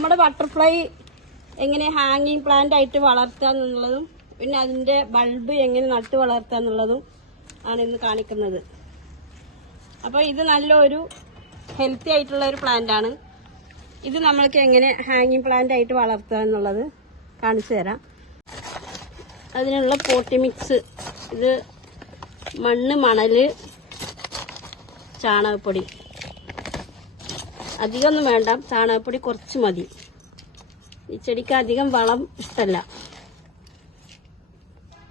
നമ്മുടെ ബട്ടർഫ്ലൈ എങ്ങനെ ഹാങ്ങിങ് പ്ലാന്റ് ആയിട്ട് വളർത്തുക എന്നുള്ളതും പിന്നെ അതിന്റെ ബൾബ് എങ്ങനെ നട്ടു വളർത്തുക എന്നുള്ളതും ആണ് ഇന്ന് കാണിക്കുന്നത്. അപ്പോൾ ഇത് നല്ലൊരു ഹെൽത്തി ആയിട്ടുള്ള ഒരു പ്ലാന്റ് ആണ്. ഇത് നമ്മൾക്ക് എങ്ങനെ ഹാങ്ങിങ് പ്ലാന്റ് ആയിട്ട് വളർത്തുക എന്നുള്ളത് കാണിച്ചു തരാം. അതിനുള്ള പോട്ടി മിക്സ്, ഇത് മണ്ണ്, മണല്, ചാണകപ്പൊടി. അധികമൊന്നും വേണ്ട, ചാണകപ്പൊടി കുറച്ച് മതി. ഈ ചെടിക്ക് അധികം വളം ഇഷ്ടമല്ല.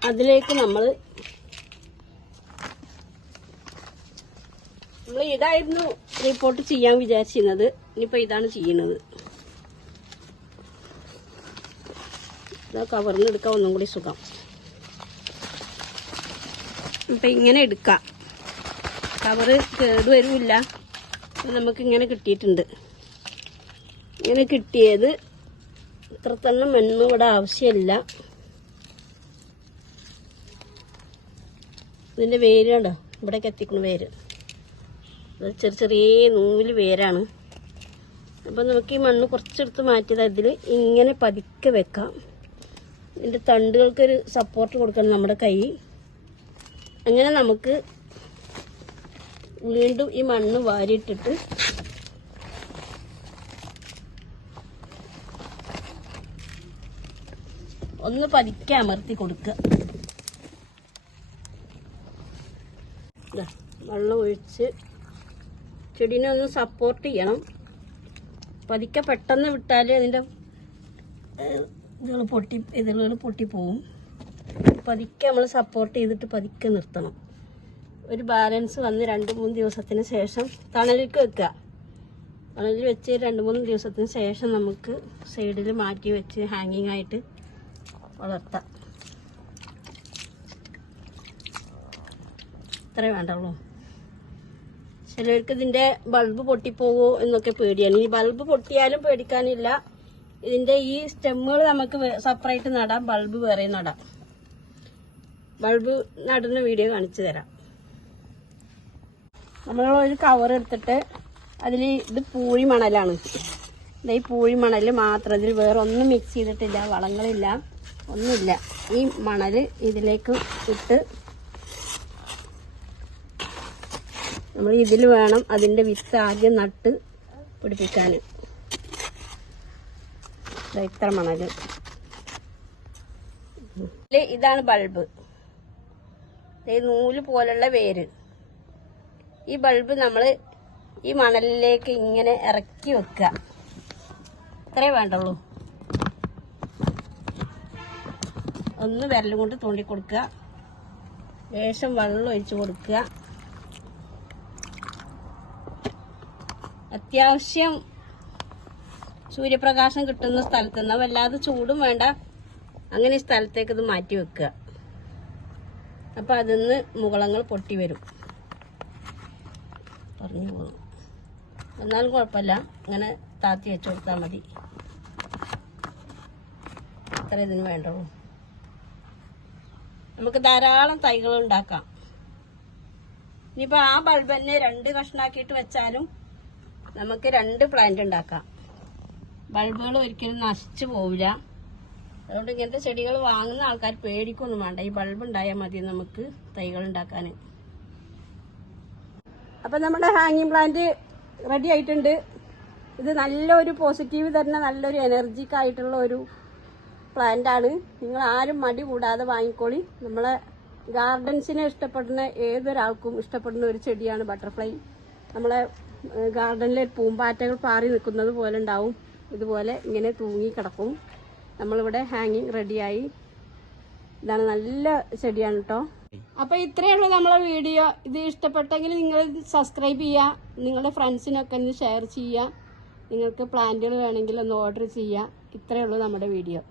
അതിലേക്ക് നമ്മൾ ഇതായിരുന്നു റിപ്പോർട്ട് ചെയ്യാൻ വിചാരിച്ചിരുന്നത്. ഇനിയിപ്പോൾ ഇതാണ് ചെയ്യുന്നത്. ഇതാ കവറിന് എടുക്കാൻ ഒന്നും കൂടി സുഖം. ഇപ്പം ഇങ്ങനെ എടുക്കാം, കവറ് കേടുവരുമില്ല. നമുക്കിങ്ങനെ കിട്ടിയിട്ടുണ്ട്. ഇങ്ങനെ കിട്ടിയത് ഇത്രത്തന്നെ മണ്ണ് ഇവിടെ ആവശ്യമില്ല. ഇതിൻ്റെ വേര് കണ്ടോ, ഇവിടേക്ക് എത്തിക്കുന്ന വേര്. അത് ചെറിയ ചെറിയ നൂല് വേരാണ്. അപ്പം നമുക്ക് ഈ മണ്ണ് കുറച്ചെടുത്ത് മാറ്റിയത് അതിൽ ഇങ്ങനെ പതുക്കെ വെക്കാം. ഇതിൻ്റെ തണ്ടുകൾക്കൊരു സപ്പോർട്ട് കൊടുക്കണം നമ്മുടെ കൈ. അങ്ങനെ നമുക്ക് വീണ്ടും ഈ മണ്ണ് വാരിയിട്ടിട്ട് ഒന്ന് പതുക്കെ അമർത്തി കൊടുക്കുക. വെള്ളം ഒഴിച്ച് ചെടീനെ ഒന്ന് സപ്പോർട്ട് ചെയ്യണം. പതുക്കെ പെട്ടെന്ന് വിട്ടാൽ അതിൻ്റെ ഇതളുകൾ പൊട്ടിപ്പോവും. പതുക്കെ നമ്മൾ സപ്പോർട്ട് ചെയ്തിട്ട് പതുക്കെ നിർത്തണം. ഒരു ബാലൻസ് വന്ന് 2-3 ദിവസത്തിന് ശേഷം തണലിലേക്ക് വെക്കുക. തണലിൽ വെച്ച് 2-3 ദിവസത്തിന് ശേഷം നമുക്ക് സൈഡിൽ മാറ്റി വെച്ച് ഹാങ്ങിങ് ആയിട്ട് വളർത്താം. ഇത്രേ വേണ്ടുള്ളൂ. ചിലർക്ക് ഇതിൻ്റെ ബൾബ് പൊട്ടിപ്പോകുമോ എന്നൊക്കെ പേടിയാണ്. ഈ ബൾബ് പൊട്ടിയാലും പേടിക്കാനില്ല. ഇതിൻ്റെ ഈ സ്റ്റെമ്മുകൾ നമുക്ക് സെപ്പറേറ്റ് നടാം, ബൾബ് വേറെ നടാം. ബൾബ് നടുന്ന വീഡിയോ കാണിച്ചു തരാം. നമ്മളൊരു കവർ എടുത്തിട്ട് അതിൽ ഇത് പൂഴി മണലാണ്. ഈ പൂഴി മണൽ മാത്രം, ഇതിൽ വേറെ ഒന്നും മിക്സ് ചെയ്തിട്ടില്ല, വളങ്ങളില്ല, ഒന്നുമില്ല. ഈ മണൽ ഇതിലേക്ക് ഇട്ട് നമ്മൾ ഇതിൽ വേണം അതിൻ്റെ വിത്ത് ആദ്യം നട്ട് പിടിപ്പിക്കാൻ. ഇത്ര മണൽ. ഇതാണ് ബൾബ്. നൂല് പോലുള്ള വേര്. ഈ ബൾബ് നമ്മൾ ഈ മണലിലേക്ക് ഇങ്ങനെ ഇറക്കി വെക്കുക. ഇത്രേ വേണ്ടുള്ളൂ. ഒന്ന് വിരലും കൊണ്ട് തോണ്ടി കൊടുക്കുക. ലേശം വെള്ളം ഒഴിച്ചു കൊടുക്കുക. അത്യാവശ്യം സൂര്യപ്രകാശം കിട്ടുന്ന സ്ഥലത്ത് നിന്ന്, വല്ലാതെ ചൂടും വേണ്ട, അങ്ങനെ സ്ഥലത്തേക്ക് ഇത് മാറ്റി വെക്കുക. അപ്പം അതിന്ന് മുകളങ്ങൾ പൊട്ടി വരും. പറഞ്ഞു പോകും. എന്നാലും കുഴപ്പമില്ല, അങ്ങനെ താത്തി വെച്ച് കൊടുത്താൽ മതി. അത്ര ഇതിന് വേണ്ടുള്ളൂ. നമുക്ക് ധാരാളം തൈകൾ ഉണ്ടാക്കാം. ഇനിയിപ്പോൾ ആ ബൾബ് തന്നെ 2 കഷ്ണാക്കിയിട്ട് വെച്ചാലും നമുക്ക് 2 പ്ലാന്റ് ഉണ്ടാക്കാം. ബൾബുകൾ ഒരിക്കലും നശിച്ചു പോവില്ല. അതുകൊണ്ട് ഇങ്ങനത്തെ ചെടികൾ വാങ്ങുന്ന ആൾക്കാർ പേടിക്കൊന്നും വേണ്ട. ഈ ബൾബ് ഉണ്ടായാൽ മതി നമുക്ക് തൈകൾ ഉണ്ടാക്കാൻ. അപ്പം നമ്മുടെ ഹാങ്ങിങ് പ്ലാന്റ് റെഡി ആയിട്ടുണ്ട്. ഇത് നല്ലൊരു പോസിറ്റീവ് തരുന്ന നല്ലൊരു എനർജിക് ആയിട്ടുള്ള ഒരു പ്ലാന്റ് ആണ്. നിങ്ങൾ ആരും മടി കൂടാതെ വാങ്ങിക്കോളി. നമ്മളെ ഗാർഡൻസിനെ ഇഷ്ടപ്പെടുന്ന ഏതൊരാൾക്കും ഇഷ്ടപ്പെടുന്ന ഒരു ചെടിയാണ് ബട്ടർഫ്ലൈ. നമ്മളെ ഗാർഡനിലെ പൂമ്പാറ്റകൾ പാറി നിൽക്കുന്നത് പോലെ ഉണ്ടാവും. ഇതുപോലെ ഇങ്ങനെ തൂങ്ങി കിടക്കും. നമ്മളിവിടെ ഹാങ്ങിങ് റെഡിയായി. ഇതാണ് നല്ല ചെടിയാണ് കേട്ടോ. അപ്പോൾ ഇത്രയേ ഉള്ളൂ നമ്മളെ വീഡിയോ. ഇത് ഇഷ്ടപ്പെട്ടെങ്കിൽ നിങ്ങൾ സബ്സ്ക്രൈബ് ചെയ്യുക. നിങ്ങളുടെ ഫ്രണ്ട്സിനൊക്കെ ഒന്ന് ഷെയർ ചെയ്യുക. നിങ്ങൾക്ക് പ്ലാന്റുകൾ വേണമെങ്കിൽ ഒന്ന് ഓർഡർ ചെയ്യുക. ഇത്രയേ ഉള്ളൂ നമ്മുടെ വീഡിയോ.